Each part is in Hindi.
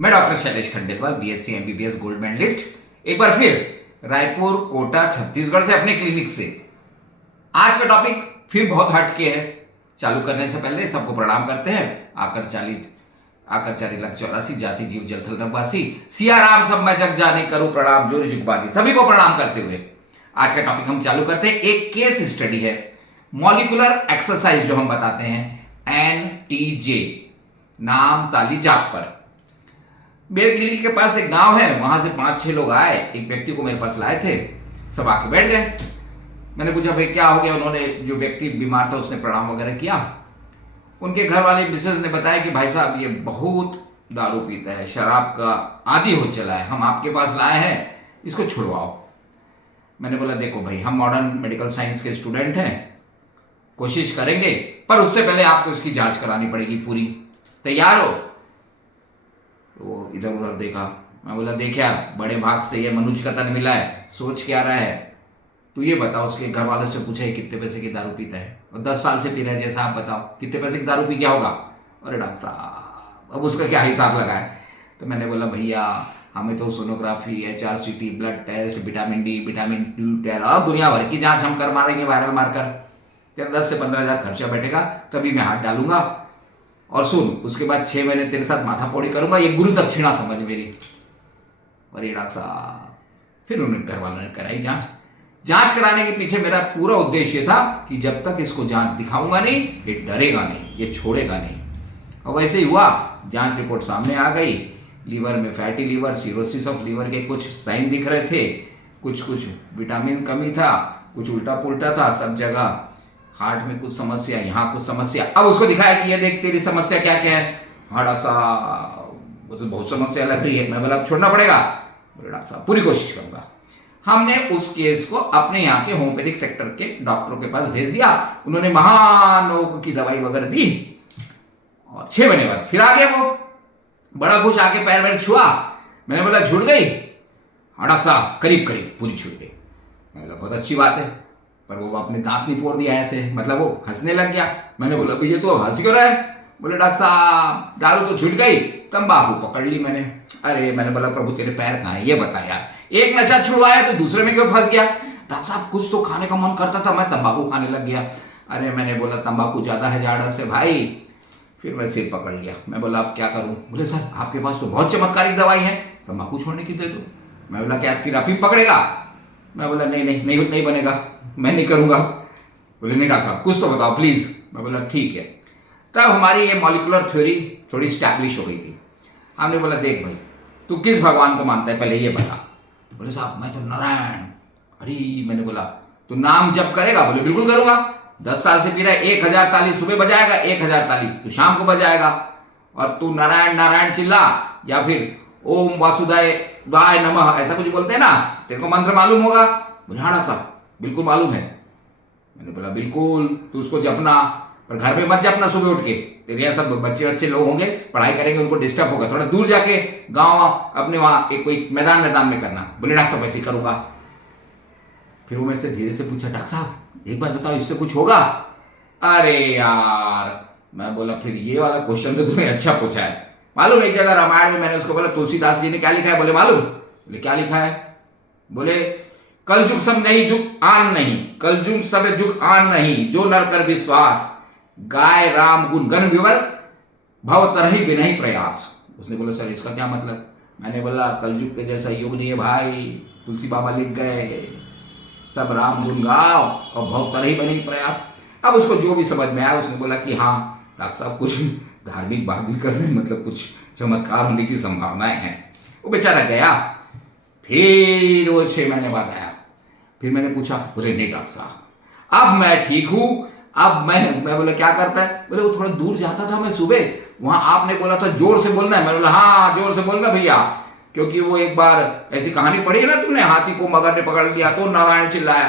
मैं doctor Shailesh Khandelwal, BSc MBBS gold medallist, एक बार फिर रायपुर, कोटा, छत्तीसगढ़ से अपने क्लिनिक से। आज का टॉपिक फिर बहुत हटके है। चालू करने से पहले सबको प्रणाम करते हैं। आकर 40,84,84 जाति जीव जलथल नवासी, सिया राम सब मैं जग जाने करूं प्रणाम जोरी जुगबानी, सभी को प्रणाम करते हुए आज का टॉपिक हम चालू करते हैं। एक केस स्टडी है, मॉलिक्यूलर एक्सरसाइज जो हम बताते हैं एनटीजे, नाम ताली जाप पर। मेरे क्लिनिक के पास एक गांव है, वहां से 5-6 लोग आए, एक व्यक्ति को मेरे पास लाए थे, सब आके बैठ गए। मैंने पूछा भाई क्या हो गया। उन्होंने, जो व्यक्ति बीमार था उसने प्रणाम वगैरह किया। उनके घर वाले मिसेज ने बताया कि भाई साहब ये बहुत दारू पीता है, शराब का आदी हो चला है, हम आपके पास लाए हैं, इसको छुड़वाओ। मैंने बोला देखो भाई, हम मॉडर्न मेडिकल साइंस के स्टूडेंट हैं, कोशिश करेंगे, पर उससे पहले आपको इसकी जांच करानी पड़ेगी पूरी। तैयार हो? वो इधर उधर देखा। मैं बोला देख यार, बड़े भाग से ये मनुज का तन मिला है, सोच क्या रहा है तू ये बता। उसके घर वालों से पूछा है कितने पैसे की दारू पीता है, और 10 साल से पी रहा है, जैसा आप बताओ कितने पैसे की दारू पी क्या होगा। अरे डॉक्टर साहब अब उसका क्या हिसाब लगाए। तो मैंने बोला भैया हमें तो sonography, HRCT, blood test, vitamin D, vitamin D और दुनिया भर की जांच हम कर मारेंगे वायरल मारकर। तेरा 10 से 15 हज़ार खर्चा बैठेगा, तभी मैं हाथ डालूंगा। और सुन, उसके बाद 6 महीने तेरे साथ माथा पौड़ी करूंगा, ये गुरु दक्षिणा समझ मेरी। और ये डॉक्टर साहब, फिर उन्होंने घर वालों ने कराई जांच। जांच कराने के पीछे मेरा पूरा उद्देश्य था कि जब तक इसको जांच दिखाऊंगा नहीं, ये डरेगा नहीं, ये छोड़ेगा नहीं। और वैसे ही हुआ। जांच रिपोर्ट सामने आ गई। लीवर में fatty liver, cirrhosis of liver के कुछ साइन दिख रहे थे, कुछ विटामिन कमी था, कुछ उल्टा पुल्टा था, सब जगह हार्ट में कुछ समस्या, यहाँ कुछ समस्या। अब उसको दिखाया कि ये देख तेरी समस्या क्या क्या है। हाँ डॉक्टर साहब वो तो बहुत समस्या लग रही है। मैं बोला अब छोड़ना पड़ेगा। बोले डॉक्टर साहब पूरी कोशिश करूंगा। हमने उस केस को अपने यहाँ के होम्योपैथिक सेक्टर के डॉक्टरों के पास भेज दिया। उन्होंने महानोक की दवाई वगैरह दी, और 6 महीने बाद फिर आ गया वो, बड़ा खुश, आके पैर वैर छुआ। मैंने बोला छूट गई? हाँ डॉक्टर साहब करीब करीब पूरी छूट गई। मैंने बोला बहुत अच्छी बात है, पर वो अपने दांत नहीं फोड़ दिया ऐसे, मतलब वो हंसने लग गया। मैंने बोला भैया तो अब हंस क्यों रहा है? बोले डॉक्टर साहब दारू तो छूट गई, तंबाकू पकड़ ली मैंने। अरे मैंने बोला प्रभु तेरे पैर कहाँ है, ये बता यार, एक नशा छुड़वाया तो दूसरे में क्यों फंस गया? डॉक्टर साहब कुछ तो खाने का मन करता था, मैं तंबाकू खाने लग गया। अरे मैंने बोला तंबाकू ज्यादा है जाड़ा से भाई। फिर मैं सिर पकड़ लिया। मैं बोला अब क्या करूं? बोले सर आपके पास तो बहुत चमत्कारिक दवाई है, तंबाकू छोड़ने की दे दो। मैं बोला क्या फिर अफीम पकड़ेगा? मैं बोला नहीं बनेगा, मैं नहीं करूंगा। बोले नहीं डॉक्टर साहब कुछ तो बताओ प्लीज। मैं बोला ठीक है। तब हमारी ये मॉलिक्यूलर थ्योरी थोड़ी स्टैब्लिश हो गई थी। हमने बोला देख भाई तू किस भगवान को मानता है पहले ये बता। बोले साहब मैं तो नारायण। अरे मैंने बोला तू नाम जप करेगा? बोले बिल्कुल करूंगा। 10 साल से पी रहा है, 1000 ताली सुबह बजाएगा, 1000 ताली तू शाम को बजाएगा। और तू नारायण नारायण चिल्ला, या फिर ओम वासुदेवाय नमः ऐसा कुछ बोलते हैं ना, तेरे को मंत्र मालूम होगा? बोले हाँ डॉक्टर साहब बिल्कुल मालूम है। मैंने बोला बिल्कुल तू उसको जपना, पर घर में मत जपना सुबह उठ के, तेरे यहाँ सब बच्चे लोग होंगे, पढ़ाई करेंगे, उनको डिस्टर्ब होगा, थोड़ा दूर जाके गाँव अपने वहाँ एक कोई मैदान में करना। बोले डॉक्टर साहब ऐसे करूंगा। फिर वो मेरे से धीरे से पूछा डॉक्टर साहब एक बात बताओ इससे कुछ होगा? अरे यार मैं बोला फिर ये वाला क्वेश्चन तो तुम्हें अच्छा पूछा है। मालूम एक जगह रामायण में मैंने उसको बोला तुलसीदास जी ने क्या लिखा है? बोले मालूम। बोले क्या लिखा है? बोले कल जुग सब नहीं जुग आन नहीं, कल जुग सब जुग आन नहीं, जो नर कर विश्वास, गाय राम गुण गण विवर, भव तरही बिनही प्रयास। उसने बोला सर इसका क्या मतलब? मैंने बोला कलयुग के जैसा युग नहीं है भाई, तुलसी बाबा लिख गए सब राम गुण गाओ और भव तरही बनी प्रयास। अब उसको जो भी समझ में आया उसने बोला कि हाँ डॉक्टर साहब कुछ धार्मिक बात भी कर रहे हैं, मतलब कुछ चमत्कार होने की संभावनाएं हैं। वो बेचारा गया। फिर वो 6 महीने बाद आया। फिर मैंने पूछा, बोले नहीं डॉक्टर साहब अब मैं ठीक हूं। अब मैं बोला क्या करता है? बोले वो थोड़ा दूर जाता था मैं सुबह, वहां आपने बोला था जोर से बोलना है। मैंने बोला हाँ जोर से बोलना भैया, क्योंकि वो एक बार ऐसी कहानी पढ़ी है ना तुमने, हाथी को मगर ने पकड़ लिया तो नारायण चिल्लाया।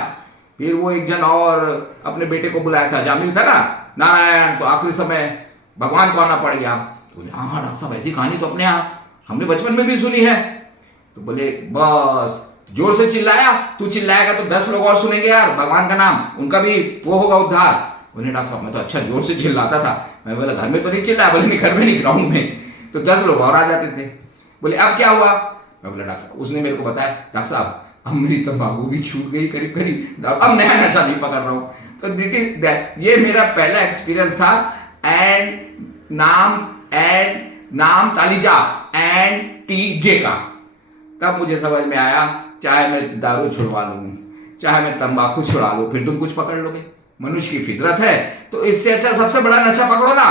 फिर वो एक जन और अपने बेटे को बुलाया था, जामिल था ना नारायण, तो आखिरी समय भगवान को आना पड़ गया। तो बोले हाँ डॉक्टर साहब ऐसी कहानी तो अपने यहाँ हमने बचपन में भी सुनी है। तो बोले बस जोर से चिल्लाया, तू चिल्लाएगा तो 10 लोग और सुनेंगे यार भगवान का नाम, उनका भी वो होगा उद्धार। बोले डॉक्टर साहब मैं तो अच्छा जोर से चिल्लाता था। मैं बोला घर में तो नहीं चिल्लाया? बोले नहीं घर में नहीं, ग्राउंड में। तो 10 लोग और आ जाते थे। बोले अब क्या हुआ? मैं बोला डॉक्टर साहब, उसने मेरे को बताया डॉक्टर साहब अब मेरी तंबाकू भी छूट गई करीब करीब, अब नया नशा नहीं पकड़ रहा हूं। तो दिट इज दैट, ये मेरा पहला एक्सपीरियंस था। एंड नाम तालीजा एंड टीजे का। तब मुझे समझ में आया चाहे मैं दारू छुड़वा लूं, चाहे मैं तंबाकू छुड़ा लूं, फिर तुम कुछ पकड़ लोगे, मनुष्य की फितरत है। तो इससे अच्छा सबसे बड़ा नशा पकड़ो ना।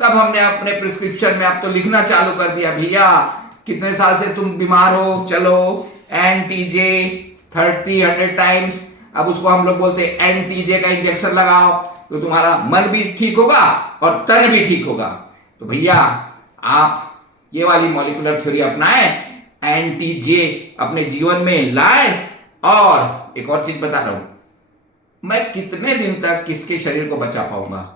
तब हमने अपने प्रिस्क्रिप्शन में अब तो लिखना चालू कर दिया, भैया कितने साल से तुम बीमार हो, चलो एनटीजे 30-100 टाइम्स। अब उसको हम लोग बोलते हैं एनटीजे का इंजेक्शन लगाओ, तो तुम्हारा मन भी ठीक होगा और तन भी ठीक होगा। तो भैया आप ये वाली मॉलिक्यूलर थ्योरी अपनाएं, एनटीजे अपने जीवन में लाएं। और एक और चीज बता रहा हूं, मैं कितने दिन तक किसके शरीर को बचा पाऊंगा?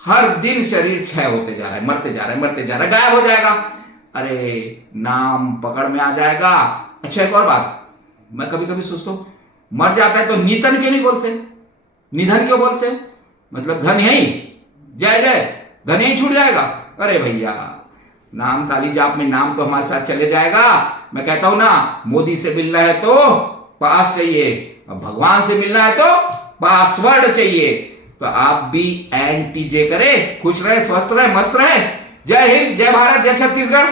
हर दिन शरीर क्षय होते जा रहा है, मरते जा रहा है, गायब हो जाएगा। अरे नाम पकड़ में आ जाएगा। अच्छा एक और बात, मैं कभी कभी सोचता हूं मर जाता है तो निधन क्यों नहीं बोलते, निधन क्यों बोलते? मतलब धन यही जय जय, धन यही छूट जाएगा। अरे भैया नाम ताली जाप में नाम तो हमारे साथ चले जाएगा। मैं कहता हूं ना, मोदी से मिलना है तो पास चाहिए, भगवान से मिलना है तो पासवर्ड चाहिए। तो आप भी एनटीजे करें, खुश रहे, स्वस्थ रहे, मस्त रहे। जय हिंद, जय भारत, जय छत्तीसगढ़।